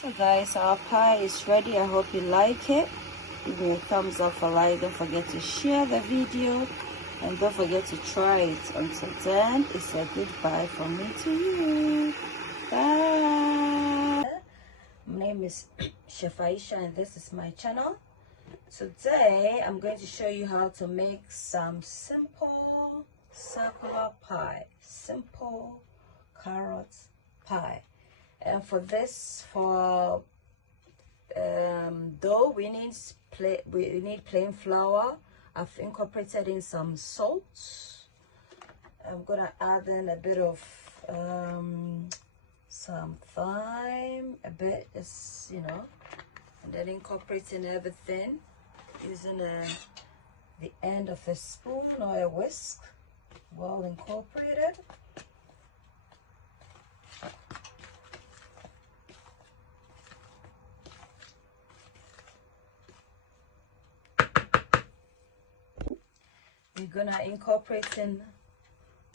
So guys, our pie is ready. I hope you like it. Give me a thumbs up for like. Don't forget to share the video and don't forget to try it. Until then, it's a goodbye from me to you. Bye. My name is Chef Ayesha and this is my channel. Today I'm going to show you how to make some simple circular pie, simple carrot pie. And for this, for dough, we need plain flour. I've incorporated in some salt. I'm gonna add in a bit of some thyme, a bit, just and then incorporating everything using the end of a spoon or a whisk, well incorporated. We're gonna incorporate in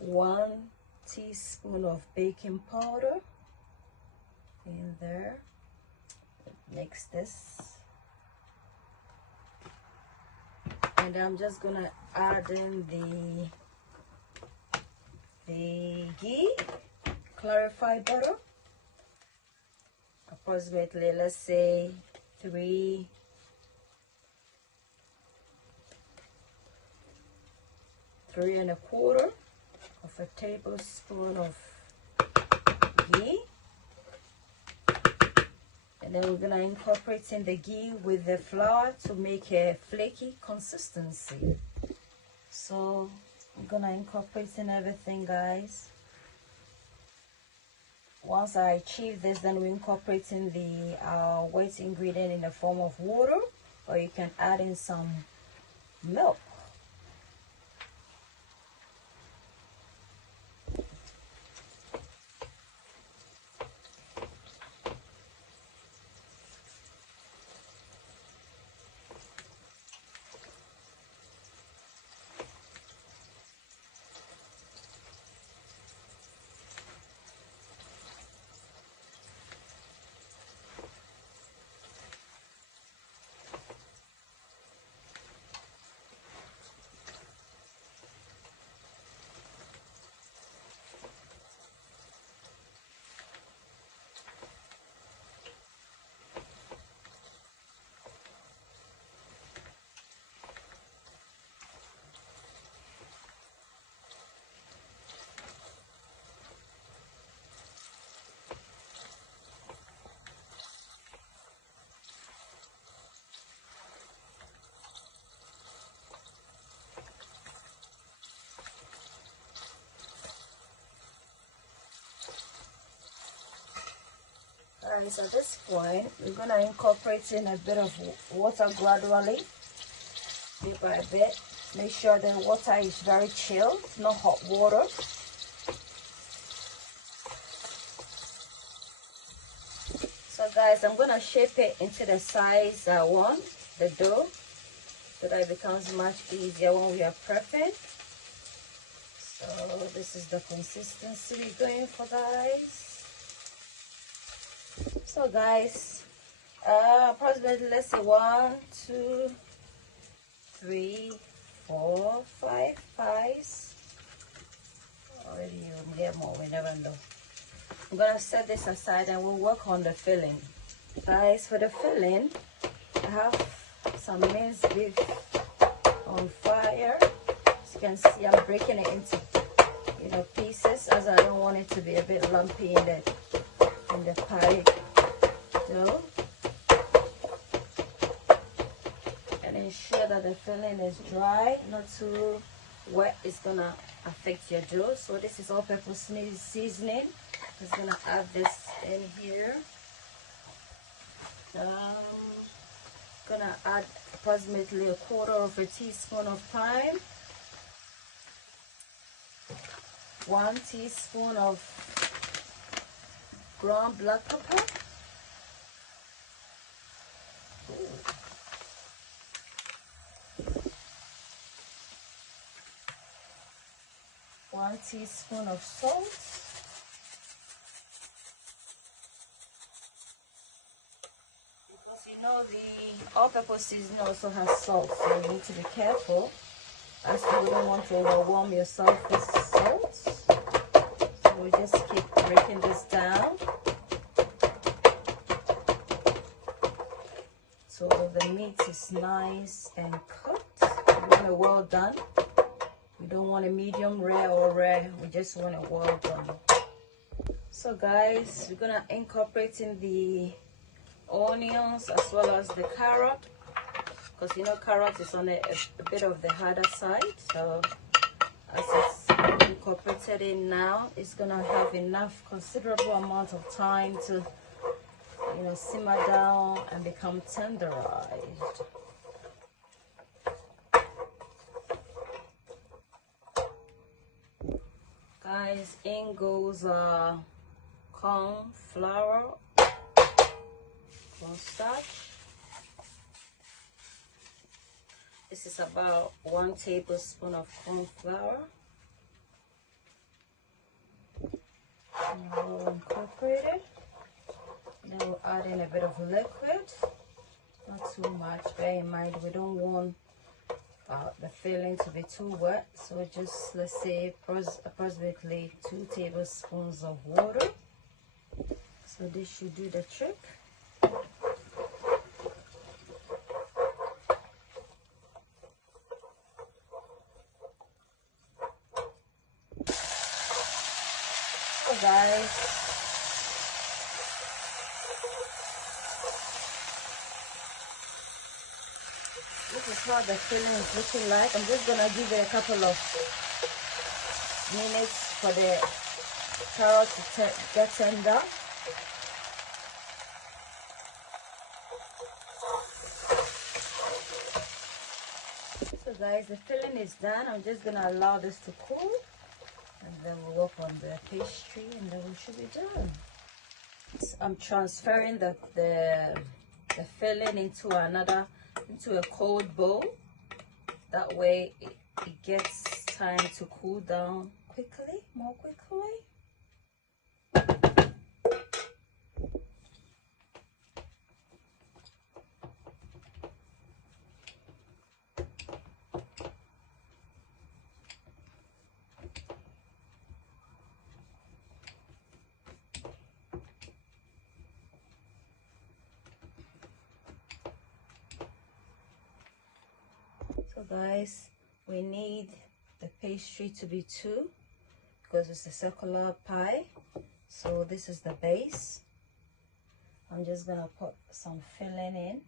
1 teaspoon of baking powder in there. Mix this, and I'm just gonna add in the ghee, clarified butter, approximately, let's say 3 3¼ of a tablespoon of ghee. And then we're gonna incorporate in the ghee with the flour to make a flaky consistency. So I'm gonna incorporate in everything, guys. Once I achieve this, then we incorporate in the wet ingredient in the form of water, or you can add in some milk. Alright, so at this point, we're going to incorporate in a bit of water gradually, bit by bit. Make sure the water is very chilled, not hot water. So guys, I'm going to shape it into the size I want, the dough, so that it becomes much easier when we are prepping. So this is the consistency we're going for, guys. So guys, approximately, let's say 1, 2, 3, 4, 5 pies. Already you get more, we never know. I'm gonna set this aside and we'll work on the filling. Guys, for the filling, I have some minced beef on fire. As you can see, I'm breaking it into pieces, as I don't want it to be a bit lumpy in the pie dough. And ensure that the filling is dry, not too wet. It's gonna affect your dough. So this is all-purpose seasoning. Just gonna add this in here. Gonna add approximately 1/4 teaspoon of thyme, 1 teaspoon of ground black pepper, one teaspoon of salt, You know, the all-purpose seasoning also has salt, so you need to be careful as you don't want to overwhelm yourself with salt. So we just keep breaking this down so the meat is nice and cooked. We want it well done. We don't want a medium rare or rare, we just want it well done. So guys, we're gonna incorporate in the onions as well as the carrot, because you know carrot is on a bit of the harder side. So as it's incorporated in now, it's gonna have enough considerable amount of time to, you know, simmer down and become tenderized. Guys, in goes corn flour, cornstarch. This is about 1 tablespoon of corn flour. And we'll incorporate it. Then we'll add in a bit of liquid, not too much. Bear in mind we don't want the filling to be too wet, so just, let's say, approximately 2 tablespoons of water. So this should do the trick. So guys, this is how the filling is looking like. I'm just gonna give it a couple of minutes for the carrot to get tender. So guys, the filling is done. I'm just gonna allow this to cool, and then we'll work on the pastry, and then we should be done. So I'm transferring the filling into a cold bowl. That way it gets time to cool down more quickly. So guys, we need the pastry to be 2 because it's a circular pie. So this is the base. I'm just gonna put some filling in.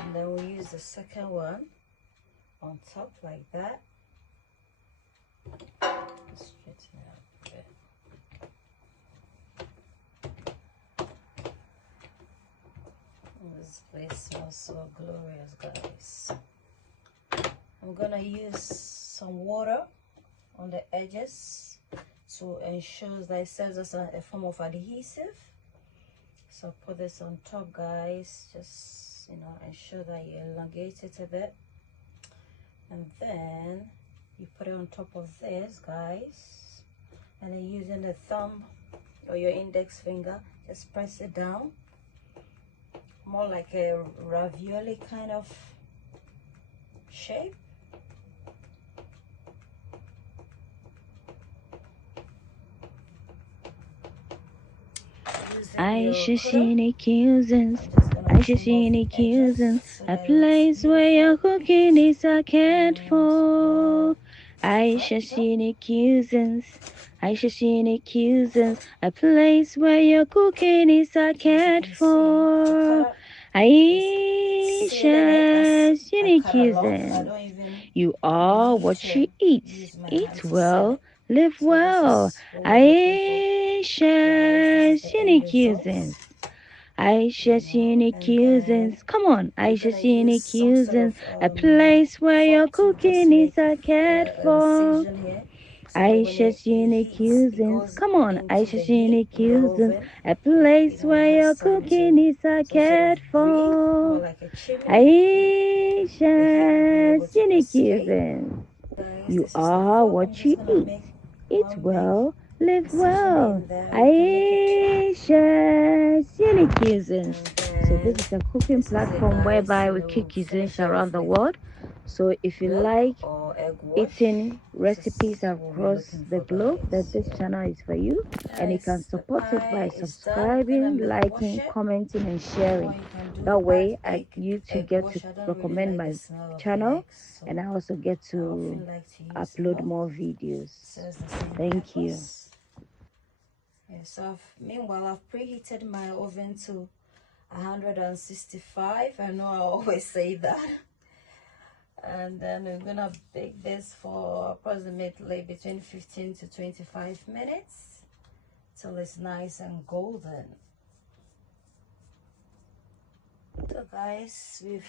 And then we'll use the second one on top like that. Just straighten it up a bit. This place smells so glorious, guys. I'm gonna use some water on the edges to ensure that it serves as a form of adhesive. So put this on top, guys. Just, you know, ensure that you elongate it a bit, and then you put it on top of this, guys, and then using the thumb or your index finger, just press it down, more like a ravioli kind of shape. Ayesha seen cuisines, Ayesha seen cuisines, a place where your cooking is a cared for. Ayesha seen cuisines, Ayesha seen cuisines, a place where your cooking is a cared for. Ayesha seen cuisines, you are what you eat. Eat well, live well. Ayesha Ayesha's unique cuisines. Ayesha's unique cuisines. Come on, Ayesha's unique cuisines. A place where your cooking is cared for. Ayesha's unique cuisines. Come on, Ayesha's unique cuisines. A place where your cooking is cared for. Ayesha's unique cuisines. You are what you eat. Eat well, live well. Ayesha's unique cuisines. So this is a cooking platform whereby we cook cuisines around the world. So if you like eating recipes across the globe, then this channel is for you. And you can support it by subscribing, liking, commenting, and sharing. That way you too get to recommend my channel, and I also get to upload more videos. Thank you. Yeah, so meanwhile I've preheated my oven to 165. I know I always say that. And then we're gonna bake this for approximately between 15 to 25 minutes till it's nice and golden. So guys, we've